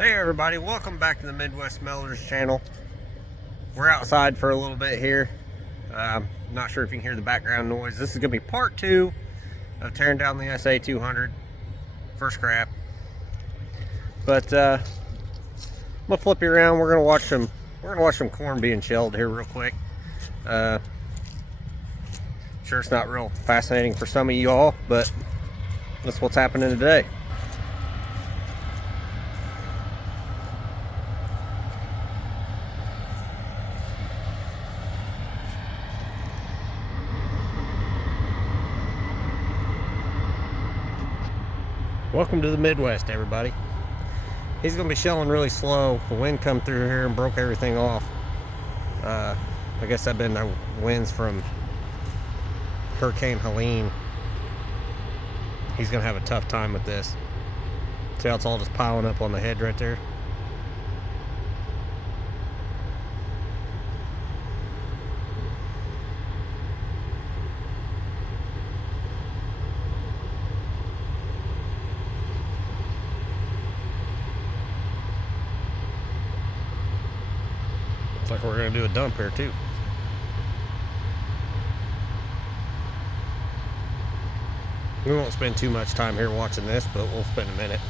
Hey everybody, welcome back to the Midwest Melders channel. We're outside for a little bit here. Not sure if you can hear the background noise. This is going to be part 2 of tearing down the sa200 for scrap. But I'm gonna flip you around. We're gonna watch some corn being shelled here real quick. Sure, it's not real fascinating for some of you all, but that's what's happening today. Welcome to the Midwest, everybody. He's going to be shelling really slow. The wind come through here and broke everything off. I guess that'd been the winds from Hurricane Helene. He's going to have a tough time with this. See how it's all just piling up on the head right there? Looks like we're going to do a dump here too. We won't spend too much time here watching this, but we'll spend a minute.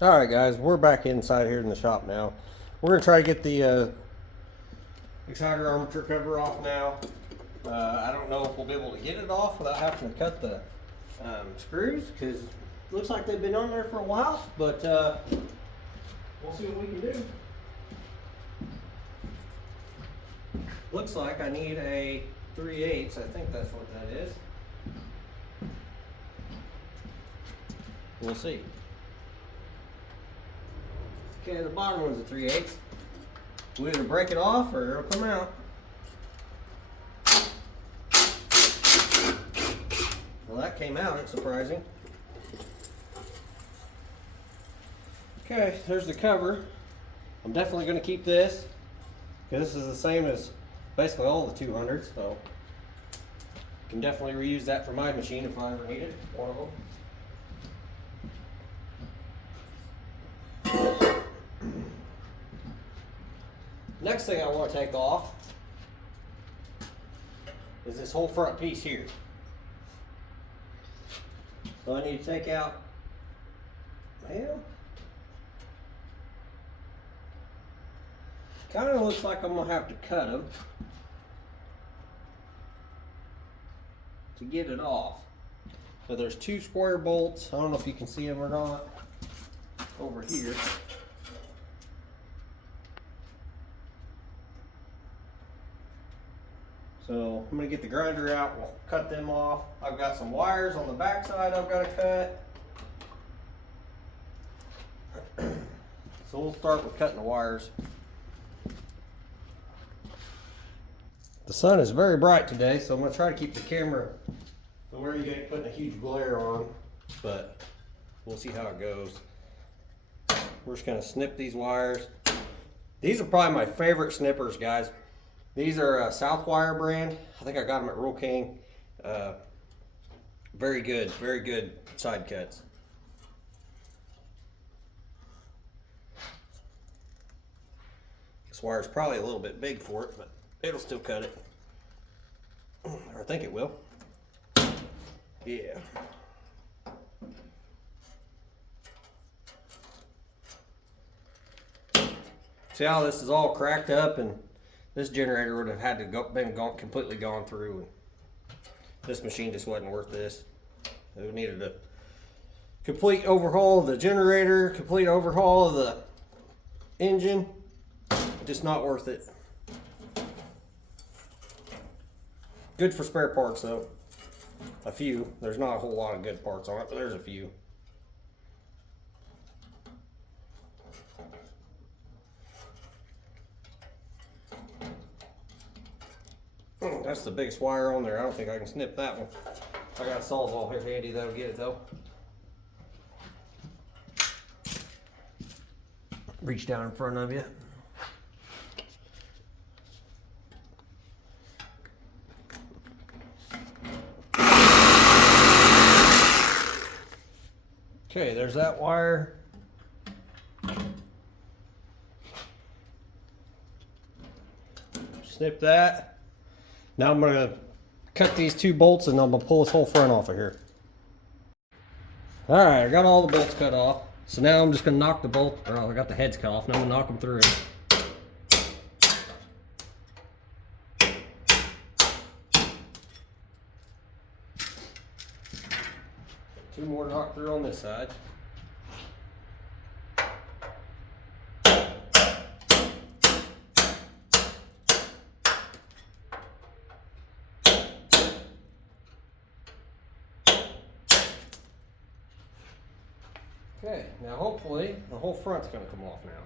Alright guys, we're back inside here in the shop now. We're going to try to get the exciter armature cover off now. I don't know if we'll be able to get it off without having to cut the screws, because it looks like they've been on there for a while, but we'll see what we can do. Looks like I need a 3/8. I think that's what that is. We'll see. Okay, the bottom one's a 3/8. We'll either break it off or it'll come out. Well, that came out, it's surprising. Okay, there's the cover. I'm definitely going to keep this, because this is the same as basically all the 200s, so I can definitely reuse that for my machine if I ever need it, one of them. Next thing I want to take off is this whole front piece here. So I need to take out, well, kind of looks like I'm going to have to cut them to get it off. So there's 2 square bolts. I don't know if you can see them or not over here. So I'm going to get the grinder out, we'll cut them off. I've got some wires on the back side I've got to cut. So we'll start with cutting the wires. The sun is very bright today, so I'm going to try to keep the camera to where you ain't putting a huge glare on, but we'll see how it goes. We're just going to snip these wires. These are probably my favorite snippers, guys. These are a Southwire brand. I think I got them at Rural King. Very good side cuts. This wire is probably a little bit big for it, but it'll still cut it. Or I think it will. Yeah. See how this is all cracked up, and this generator would have had to completely gone through, and this machine just wasn't worth this. It needed a complete overhaul of the generator, complete overhaul of the engine. Just not worth it. Good for spare parts though. A few. There's not a whole lot of good parts on it, but there's a few. That's the biggest wire on there. I don't think I can snip that one. I got a sawzall here handy that'll get it though. Reach down in front of you. Okay, there's that wire. Snip that. Now I'm going to cut these 2 bolts and I'm going to pull this whole front off of here. Alright, I got all the bolts cut off. So now I'm just going to knock the bolt, or I got the heads cut off, and I'm going to knock them through. 2 more knock through on this side. Okay, now hopefully the whole front's going to come off now.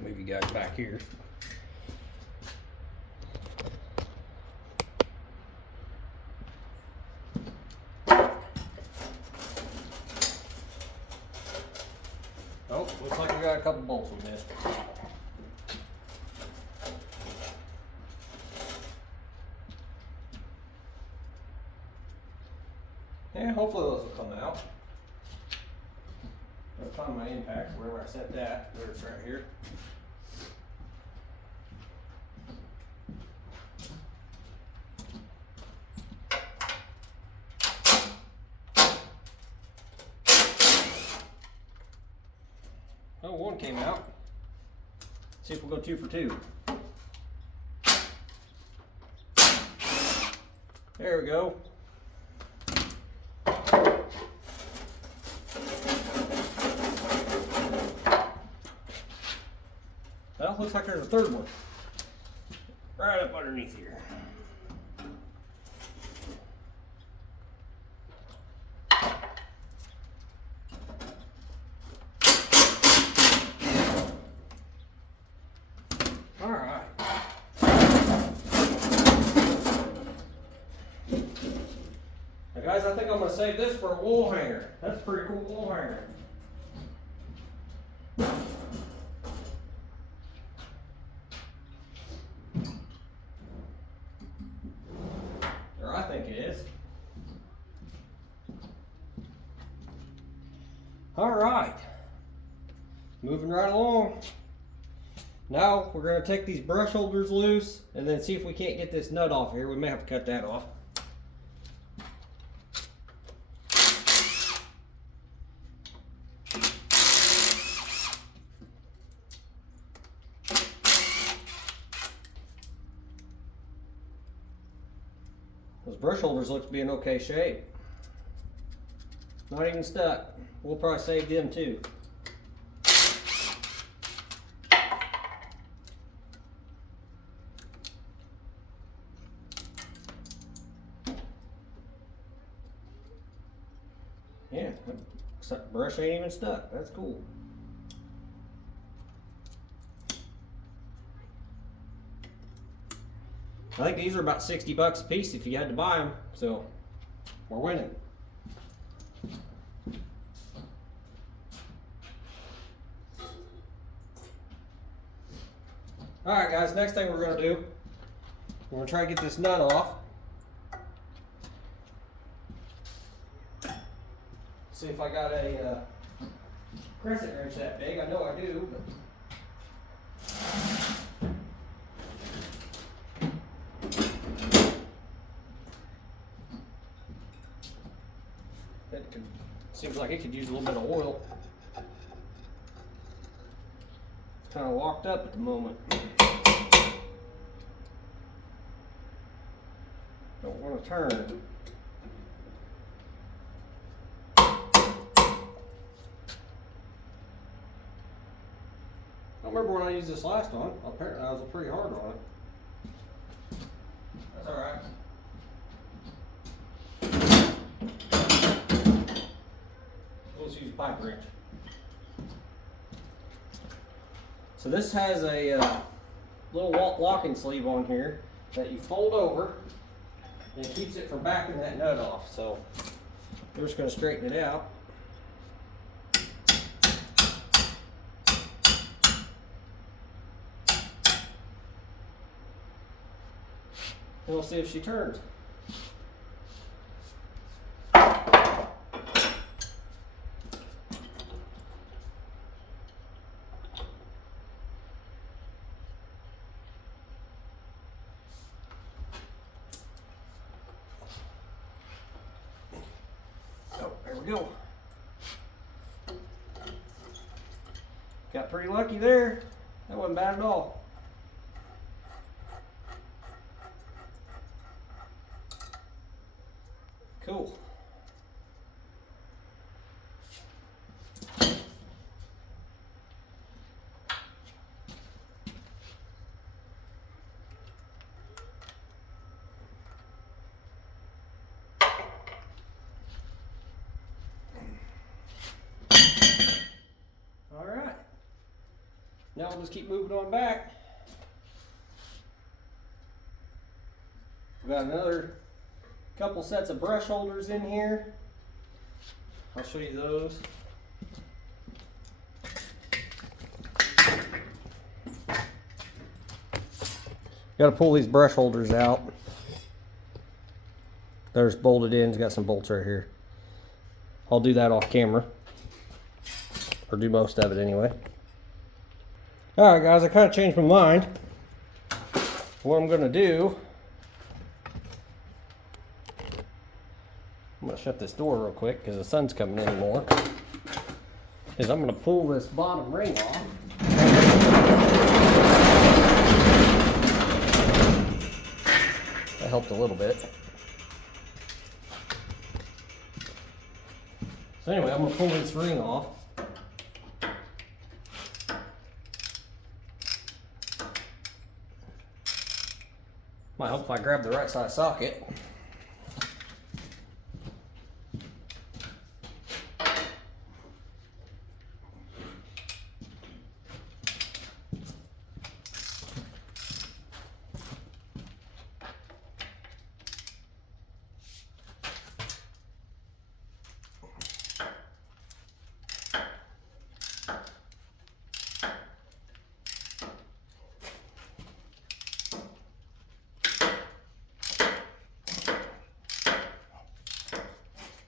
Move you guys back here. Oh, looks like we got a couple bolts we missed. Yeah, hopefully those will come out. I'll find my impact wherever I set that. There it's right here. Oh, one came out. See if we'll go 2 for 2. There we go. Well, looks like there's a 3rd one. Right up underneath here. Alright. Now guys, I think I'm going to save this for a wall hanger. That's a pretty cool wall hanger. Or I think it is. Alright. Moving right along. Now we're going to take these brush holders loose and then see if we can't get this nut off here. We may have to cut that off. Those brush holders look to be in okay shape. Not even stuck. We'll probably save them too. Yeah, the brush ain't even stuck. That's cool. I think these are about 60 bucks a piece if you had to buy them, so we're winning. Alright guys, next thing we're going to do, we're going to try to get this nut off. See if I got a crescent wrench that big. I know I do, but Seems like it could use a little bit of oil. It's kind of locked up at the moment. Don't want to turn. I don't remember when I used this last one. Apparently I was pretty hard on it. That's alright. Let's use a pipe wrench. So this has a little locking sleeve on here that you fold over and it keeps it from backing that nut off. So we're just going to straighten it out. And we'll see if she turns. Oh, there we go. Got pretty lucky there. That wasn't bad at all. Cool. All right. Now we'll just keep moving on back. We've got another couple sets of brush holders in here. I'll show you those. Got to pull these brush holders out. They're just bolted in. It's got some bolts right here. I'll do that off camera, or do most of it anyway. All right, guys, I kind of changed my mind. What I'm going to do, I'm going to shut this door real quick because the sun's coming in more, is I'm going to pull this bottom ring off. That helped a little bit. So anyway, I'm going to pull this ring off. Might help if I grab the right size socket.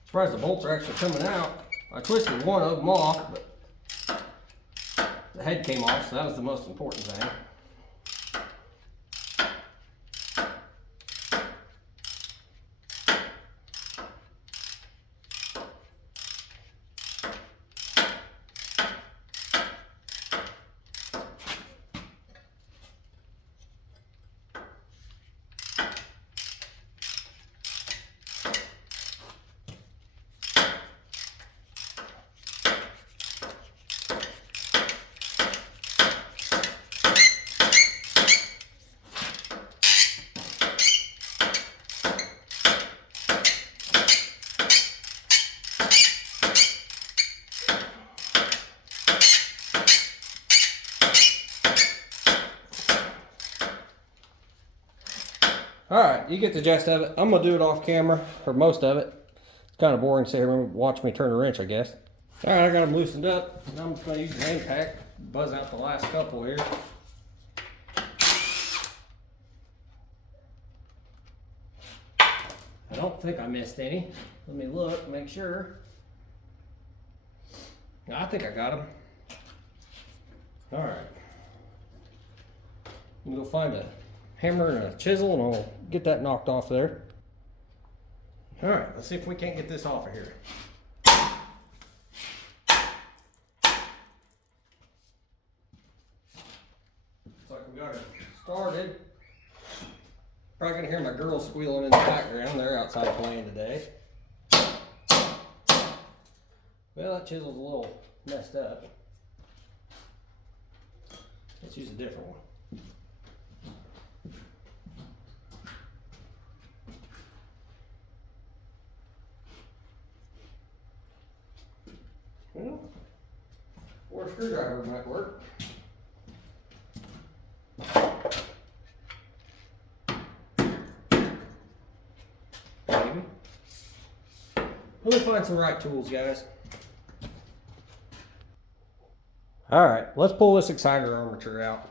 Surprised the bolts are actually coming out. I twisted one of them off, but the head came off, so that was the most important thing. Alright, you get the gist of it. I'm going to do it off camera, or most of it. It's kind of boring to sit here and watch me turn a wrench, I guess. Alright, I got them loosened up. Now I'm just going to use the impact, buzz out the last couple here. I don't think I missed any. Let me look, make sure. I think I got them. Alright. I'm going to go find a hammer and a chisel and I'll get that knocked off there. Alright, let's see if we can't get this off of here. like we got it started. Probably gonna hear my girls squealing in the background. They're outside playing today. Well, that chisel's a little messed up. Let's use a different one. Well, or a screwdriver might work. Maybe. Let me find some right tools, guys. All right, let's pull this exciter armature out.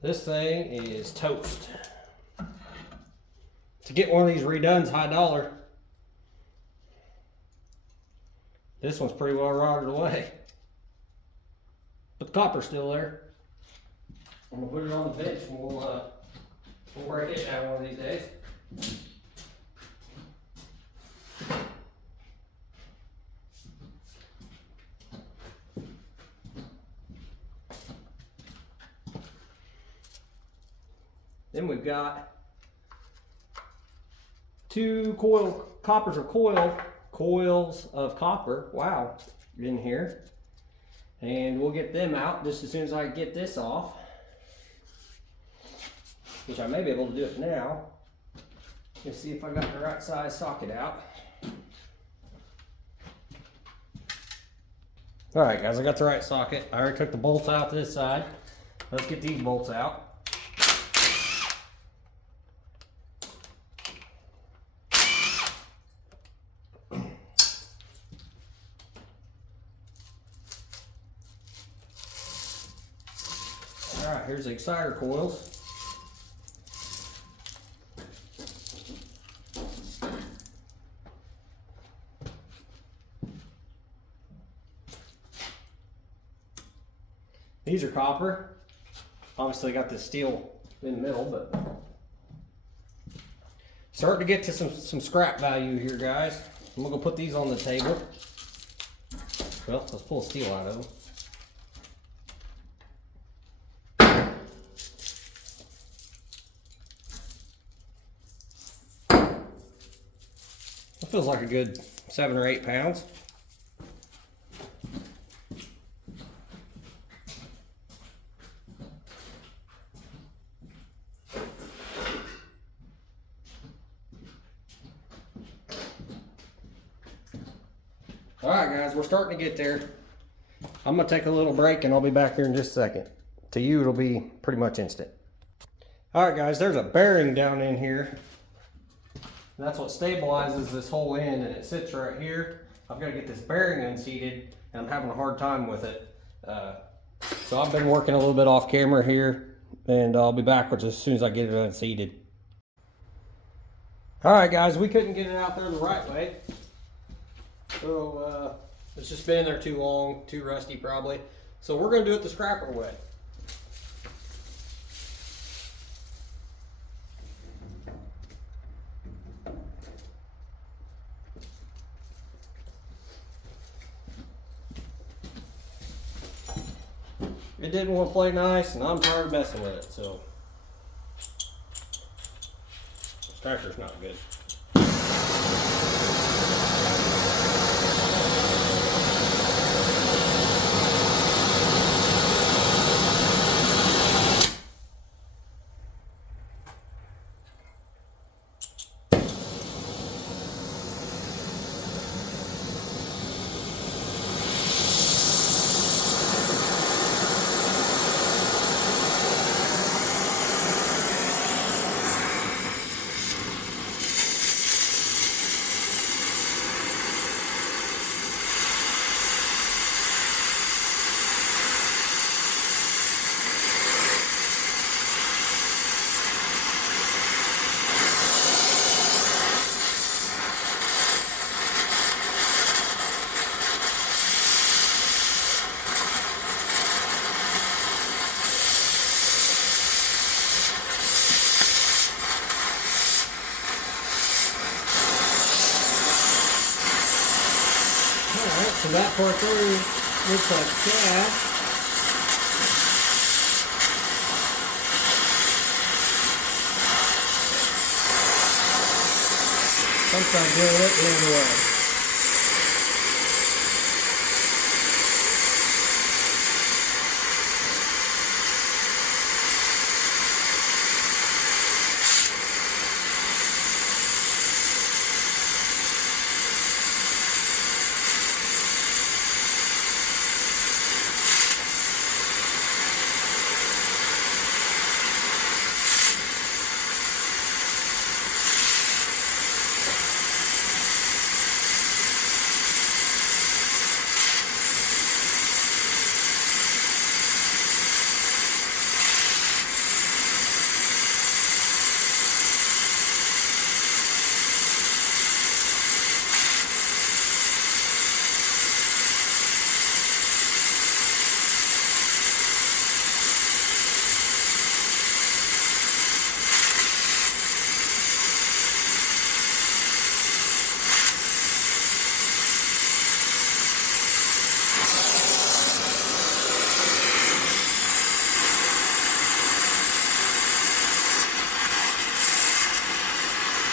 This thing is toast. To get one of these redone's high dollar. This one's pretty well rotted away. But the copper's still there. I'm gonna put it on the bench and we'll break it down one of these days. Then we've got two coils of copper, wow, in here. And we'll get them out just as soon as I get this off, which I may be able to do it now. Let's see if I got the right size socket out. All right, guys, I got the right socket. I already took the bolts out to this side. Let's get these bolts out. All right, here's the exciter coils. These are copper. Obviously got this steel in the middle, but starting to get to some scrap value here, guys. I'm gonna put these on the table. Well, let's pull steel out of them. That feels like a good 7 or 8 pounds. All right, guys, we're starting to get there. I'm gonna take a little break and I'll be back here in just a second. To you, it'll be pretty much instant. All right, guys, there's a bearing down in here. And that's what stabilizes this whole end, and it sits right here. I've got to get this bearing unseated, and I'm having a hard time with it. So I've been working a little bit off camera here, and I'll be back as soon as I get it unseated. All right, guys, we couldn't get it out there the right way. So it's just been in there too long, too rusty probably. So we're going to do it the scrapper way. It didn't want to play nice, and I'm tired of messing with it, so this tractor's not good. So that part there looks like trash. Sometimes doing it the other way.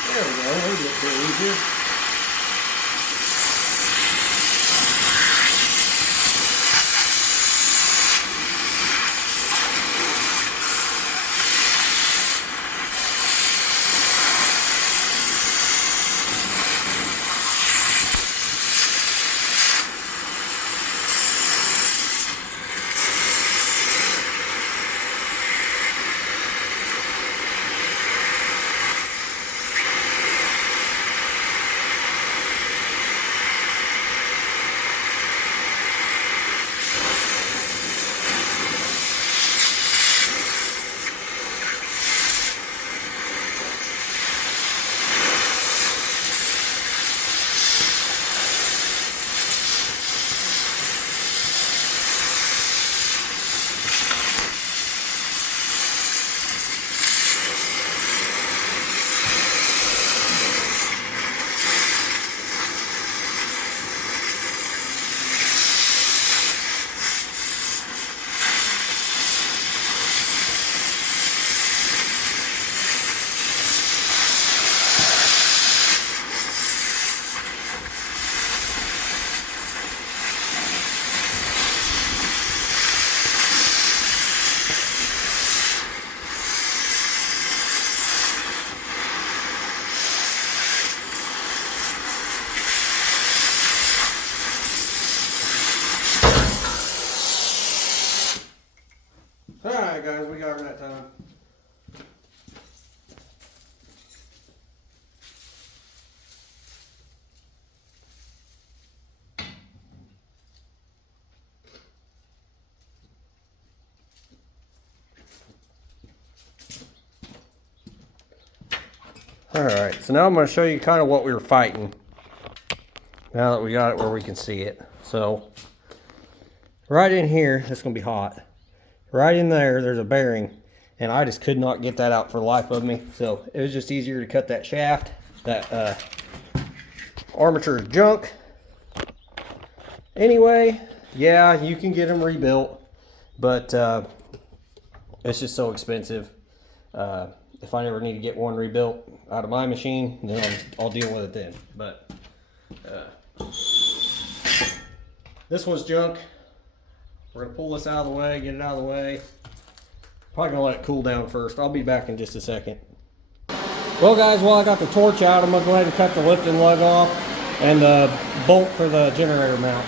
There we go, we'll get it easier. Alright guys, we got her that time. Alright, so now I'm going to show you kind of what we were fighting. Now that we got it where we can see it. So, right in here, it's going to be hot. Right in there, there's a bearing. And I just could not get that out for the life of me. So, it was just easier to cut that shaft. That armature is junk. Anyway, yeah, you can get them rebuilt. But it's just so expensive. If I ever need to get one rebuilt out of my machine, then I'll deal with it then. But this one's junk. We're gonna pull this out of the way, get it out of the way. Probably gonna let it cool down first. I'll be back in just a second. Well guys, while I got the torch out, I'm gonna go ahead and cut the lifting lug off and the bolt for the generator mount.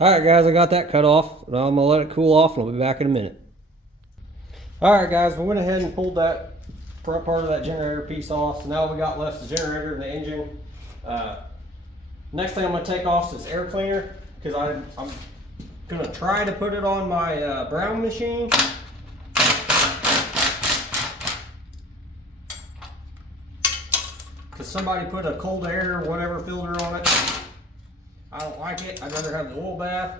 Alright guys, I got that cut off. Now I'm going to let it cool off and I'll be back in a minute. Alright guys, we went ahead and pulled that front part of that generator piece off. So now we got left the generator and the engine. Next thing I'm going to take off is this air cleaner, because I'm going to try to put it on my brown machine. Because somebody put a cold air or whatever filter on it. I don't like it. I'd rather have the oil bath.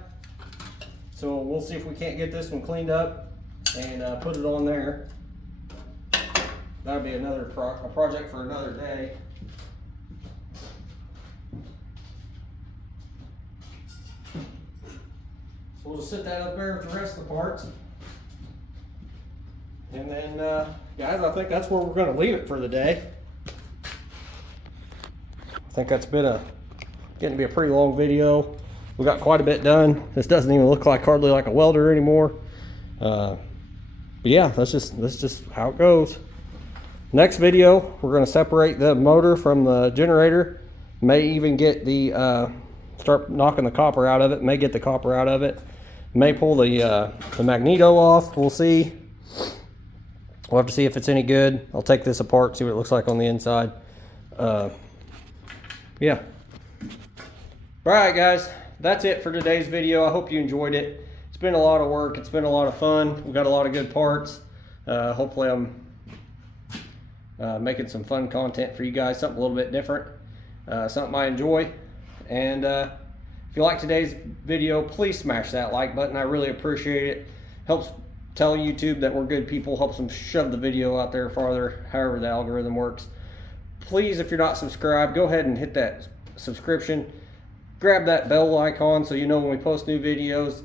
So we'll see if we can't get this one cleaned up and put it on there. That'll be another project for another day. So we'll just sit that up there with the rest of the parts. And then, guys, I think that's where we're going to leave it for the day. I think that's been getting to be a pretty long video. We got quite a bit done. This doesn't even look hardly like a welder anymore. But yeah, that's just how it goes. Next video, we're going to separate the motor from the generator. May even get the start knocking the copper out of it. May get the copper out of it. May pull the magneto off. We'll see. We'll have to see if it's any good. I'll take this apart, see what it looks like on the inside. Yeah. Alright guys, that's it for today's video. I hope you enjoyed it. It's been a lot of work. It's been a lot of fun. We've got a lot of good parts. Hopefully I'm making some fun content for you guys, something a little bit different, something I enjoy. And if you like today's video, please smash that like button. I really appreciate it. Helps tell YouTube that we're good people, helps them shove the video out there farther, however the algorithm works. Please, if you're not subscribed, go ahead and hit that subscription. Grab that bell icon so you know when we post new videos.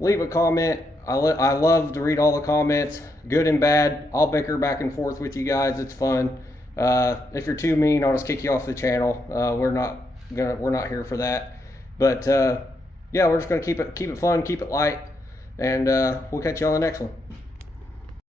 Leave a comment. I love to read all the comments, good and bad. I'll bicker back and forth with you guys. It's fun. If you're too mean, I'll just kick you off the channel. We're not here for that. But yeah, we're just gonna keep it fun, keep it light, and we'll catch you on the next one.